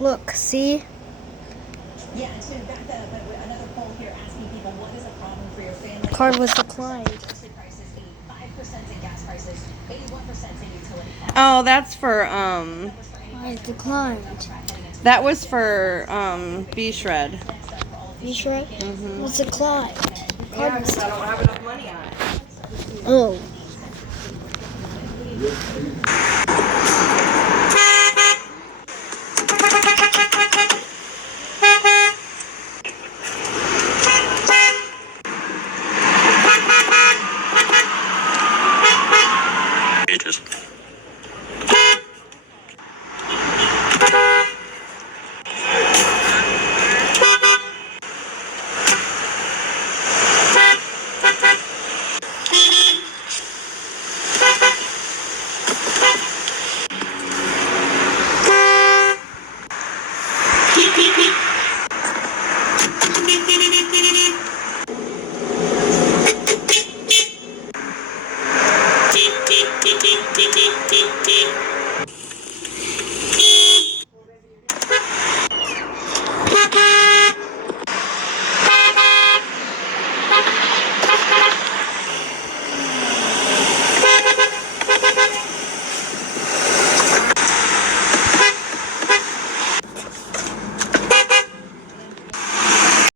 Look, see? Yeah, and to back that up, another poll here asking people what is a problem for your family. Card was declined. Electricity prices, 85% in gas prices, 81% in utility costs. Oh, that's for I declined. that was for B-Shred. You sure? Mhm. What's declined? Yeah, Card was because I don't have enough money on it. Oh.